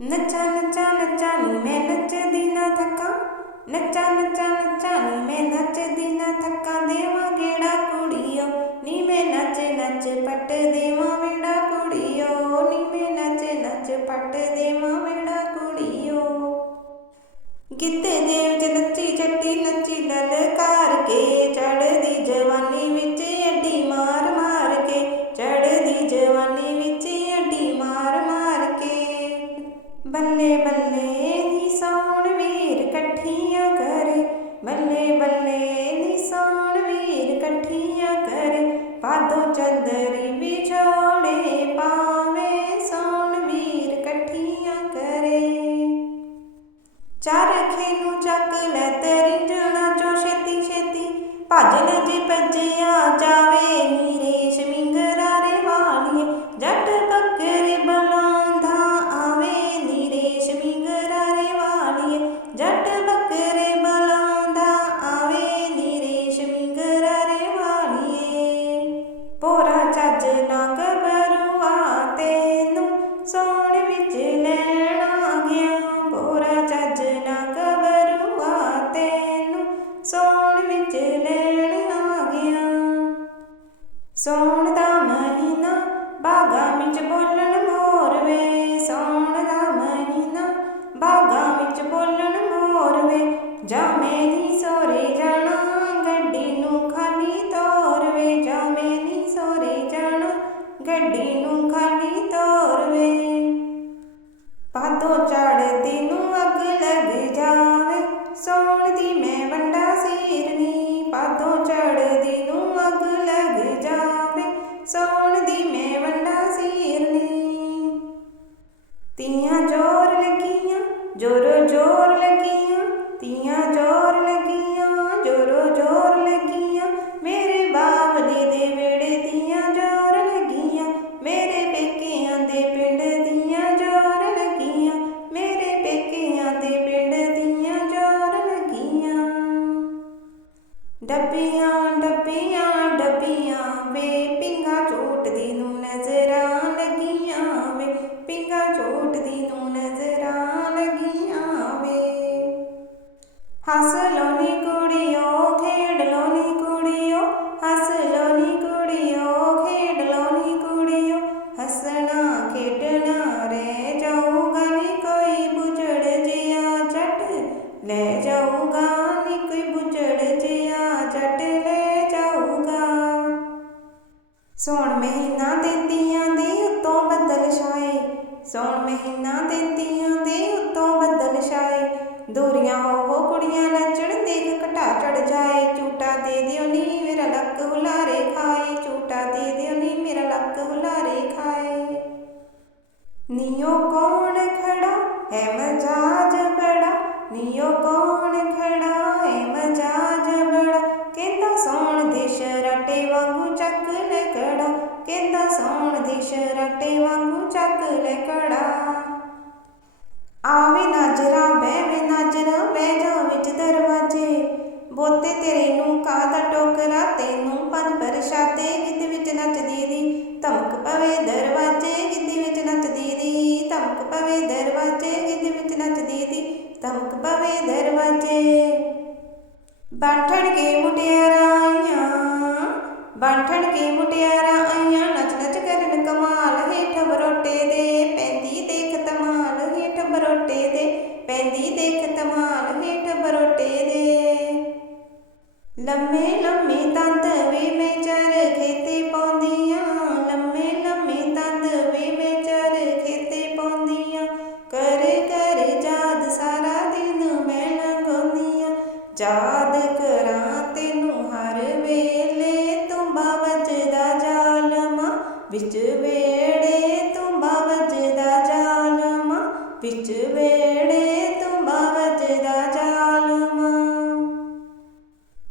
ਨੱਚਾ ਨੱਚਾ ਨੱਚਾ ਨੀ ਮੈਂ ਨੱਚਦੀ ਨਾ ਥੱਕਾਂ। ਨੱਚਾ ਨੱਚਾ ਨੱਚਾ ਨੀ ਮੈਂ ਨੱਚਦੀ ਨਾ ਥੱਕਾਂ। ਦੇਵਾਂ ਗੇੜਾ ਕੁੜੀਓ? ਨੀ ਮੈਂ ਨੱਚ ਨੱਚ ਪੱਟ ਦੇਵਾਂ ਵੇੜਾ ਕੁੜੀਓ। ਨੀ ਮੈਂ ਨੱਚ ਨੱਚ ਪੱਟ ਦੇਵਾਂ ਵੇੜਾ ਕੁੜੀਓ। ਗਿੱਧੇ ਦੇ ਵਿੱਚ ਨੱਚੀ ਚੱਟੀ ਨੱਚੀ ਬੱਲੇ ਬੱਲੇ ਦੀ ਸੌਣ ਵੀਰ ਇਕੱਠੀਆਂ ਕਰੇ, ਪਾਦੋ ਚੰਦਰੀ ਵਿਛੋੜੇ ਪਾਵੇ ਸੌਣ ਵੀਰ ਇਕੱਠੀਆਂ ਕਰੇ। ਚਰਖੇ ਨੂੰ ਚੱਕ ਲੈ ਤੇਰੀ ਜਣਾ ਚੋ ਛੇਤੀ ਛੇਤੀ ਸੌਣ Lloro ਜਾਊਗਾ ਨੀ ਕੋਈ ਜਿਆ ਜੱਟ ਲੈ ਜਾਊਗਾ। ਸੌਣ ਮਹੀਨਾ ਦਿੰਦੀਆਂ ਦੇ ਉੱਤੋਂ ਬੱਦਲ ਛਾਏ, ਸੌਣ ਮਹੀਨਾ ਦਿੰਦੀਆਂ ਦੇ ਉੱਤੋਂ ਬੱਦਲ ਛਾਏ। ਦੂਰੀਆਂ ਹੋ ਕੁੜੀਆਂ ਨੱਚਣ ਦੇਖ ਘਟਾ ਚੜ ਜਾਏ, ਝੂਟਾ ਦੇ ਦਿਓ ਨੀ ਮੇਰਾ ਲੱਕ ਹੁਲਾਰੇ ਖਾਏ, ਝੂਟਾ ਦੇ ਦਿਓ ਨੀ ਮੇਰਾ ਲੱਕ ਹੁਲਾਰੇ ਖਾਏ। ਨੀਓ ਕੌਣ ਖੜਾ ਹੈ ਮਜਾਜ ਬੜਾ ਨੀਓ ਕੌਣ ਖੜਾ ਹੈ ਮਜਾਜ ਬੜਾ ਕਹਿੰਦਾ ਸੌਣ ਦੇ ਸ਼ਰਾਟੇ ਵਾਂਗੂ ਚੱਕ ਲੈ ਕੜਾ। ਕਹਿੰਦਾ ਸੌਣ ਦੇ ਸ਼ਰਾਟੇ ਵਾਂਗੂ ਆਵੇ ਨਾਜਰਾ, ਬਹਿਵੇ ਨਾਜਰਾ, ਬਹਿ ਜਾ ਵਿੱਚ ਦਰਵਾਜੇ। ਬੋਤੇ ਤੇਰੇ ਨੂੰ ਕਾਦਾ ਟੋਕਰਾ? ਤੈਨੂੰ ਪੰਜ ਬਰਸ਼ਾਤੇ ਗਿੱਧ ਵਿੱਚ ਨੱਚਦੀ ਦੀ ਧਮਕ ਪਵੇ ਦਰਵਾਜੇ ਗਿੱਧ ਵਿੱਚ ਨੱਚਦੀ ਦੀ ਧਮਕ ਪਵੇ ਦਰਵਾਜੇ ਗਿੱਧ ਵਿੱਚ ਨੱਚਦੀ ਦੀ ਧਮਕ ਪਵੇ ਦਰਵਾਜੇ। ਬਾਠਣ ਕੇ ਮੁਟਿਆਰਾਂ ਆਈਆਂ ਬਾਠਣ ਕੇ ਮੁਟਿਆਰਾਂ ਆਈਆਂ ਨੱਚ ਨੱਚ ਕਰਨ ਕਮਾਲ ਹੇਠ ਬਰੋਟੇ ਦੇ, ਪੈਂਦੀ ਦੇਖ ਤਮਾਲ ਹੇਠ ਬਰੋਟੇ ਦੇ, ਪੈਂਦੀ ਦੇਖ ਤਮਾਲ ਹੇਠ ਬਰੋਟੇ ਦੇ। ਲੰਮੇ ਲੰਮੇ ਵਿੱਚ ਵੇੜੇ ਤੁੰਬਾ ਵੱਜਦਾ ਜਾਲਮਾ, ਵਿੱਚ ਵੇੜੇ ਤੁੰਬਾ ਵੱਜਦਾ ਜਾਲਮਾ।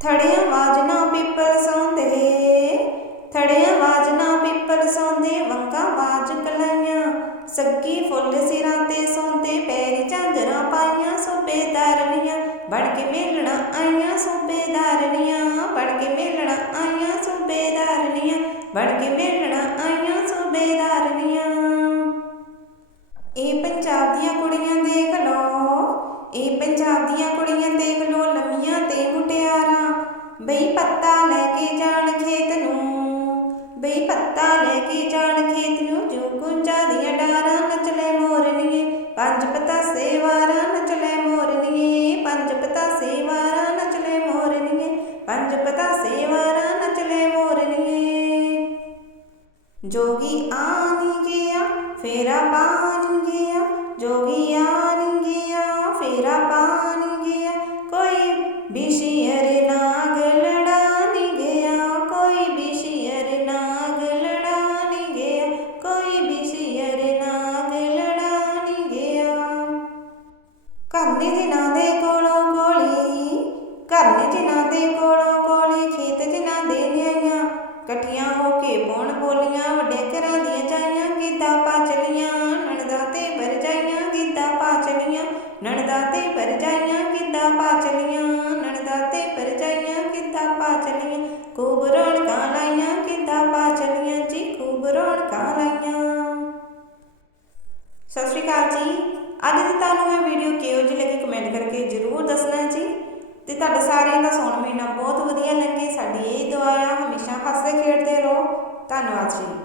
ਥੜਿਆਂ ਵਾਜਨਾ ਪਿੱਪਲ ਸੌਂਦੇ, ਥੜਿਆਂ ਵਾਜਨਾ ਪਿੱਪਲ ਸੌਂਦੇ, ਵੰਗਾ ਬਾਜ ਕਲਾਈਆਂ ਸੱਗੀ ਫੁੱਲ ਸਿਰਾਂ ਸੂਬੇਦਾਰਨੀਆਂ ਕੇ ਮੇਲਣਾ ਆਈਆਂ ਸੂਬੇਦਾਰਨੀਆਂ ਇਹ ਪੰਜਾਬ ਦੀਆਂ ਕੁੜੀਆਂ ਦੇਖ ਲੋ ਇਹ ਪੰਜਾਬ ਦੀਆਂ ਕੁੜੀਆਂ ਦੇਖ ਲੋ ਲੰਮੀਆਂ ਤੇ ਮੁਟਿਆਰਾਂ। ਬਈ ਪੱਤਾ ਲੈ ਕੇ ਜਾਣ ਖੇਤ ਨੂੰ, ਬਈ ਪੱਤਾ ਲੈ ਕੇ ਜਾਣ ਖੇਤ ਨੂੰ। ਜੋ ਕੁੰਜਾ ਦੀਆਂ ਡਾਰਾਂ ਨਚਲੇ ਮੋਰਨੀਏ, ਪੰਜ ਪਤਾ ਸੇਵਾਰਾਂ ਨਚਲੇ ਮੋਰਨੀਏ। ਪੰਜ ਪਤਾ ਸੇਵਾਰਾਂ ਨਚਲੇ ਮੋਰਨੀਏ, ਪੰਜ ਪਤਾ ਜੋਗੀ ਆਨ ਗਿਆ, ਫੇਰਾ ਪਾਨ ਗਿਆ, ਜੋਗੀ ਆਨ ਗਿਆ, ਫੇਰਾ ਪਾਨ ਗਿਆ। ਕੋਈ ਬਿਸ਼ੀਅਰ ਨਾਗ ਲੜਾਨ ਗਿਆ, ਕੋਈ ਬਿਸ਼ੀਅਰ ਨਾਗ ਲੜਾਨ ਗਿਆ, ਕੋਈ ਬਿਸ਼ੀਅਰ ਨਾਗ ਲੜਾਨ ਗਿਆ। ਕਰਨੇ ਜਿਨ੍ਹਾਂ ਦੇ ਕੋਲੋਂ ਕੋਲੀ ਕਰਨੇ ਜਿਨ੍ਹਾਂ ਦੇ ਕੋਲੋਂ ਕੋਲੀ, ਖੇਤ ਜਿਨ੍ਹਾਂ ਦੇ ਨਿਆਈਆਂ ਇਕੱਠੀਆਂ ਹੋ ਕੇ ਪੌਣ ਬੋਲੀਆਂ, ਵੱਡੇ ਘਰਾਂ ਦੀਆਂ ਜਾਈਆਂ ਗਿੱਧਾ ਪਾ ਚਲੀਆਂ, ਨਣਦਾ ਤੇ ਭਰਜਾਈਆਂ ਗਿੱਧਾ ਪਾ ਚਲੀਆਂ, ਨਣਦਾ ਤੇ ਭਰਜਾਈਆਂ ਗਿੱਧਾ ਪਾ ਚਲੀਆਂ, ਨਣਦਾ ਤੇ ਭਰਜਾਈਆਂ ਗਿੱਧਾ ਪਾ ਚਲੀਆਂ, ਖੂਬ ਰੌਣਕਾਂ ਲਾਈਆਂ ਗਿੱਧਾ ਪਾ ਚਲੀਆਂ ਜੀ, ਖੂਬ ਰੌਣਕਾਂ ਲਾਈਆਂ। ਸਤਿ ਸ਼੍ਰੀ ਅਕਾਲ ਜੀ। ਅੱਜ ਦੀ ਤੁਹਾਨੂੰ ਇਹ ਵੀਡੀਓ ਕਿਹੋ ਜਿਹੀ ਲੱਗੀ ਕਮੈਂਟ ਕਰਕੇ ਜਰੂਰ ਦੱਸਣਾ ਜੀ। ਤੇ ਤੁਹਾਡੇ ਸਾਰਿਆਂ ਦਾ ਸੌਣ ਮਹੀਨਾ ਬਹੁਤ ਵਧੀਆ ਲੱਗੇ। ਸਾਡੀ ਇਹ ਦੁਆ ਆ, ਹਮੇਸ਼ਾ ਹੱਸਦੇ ਖੇਡਦੇ ਰਹੋ। ਧੰਨਵਾਦ ਜੀ।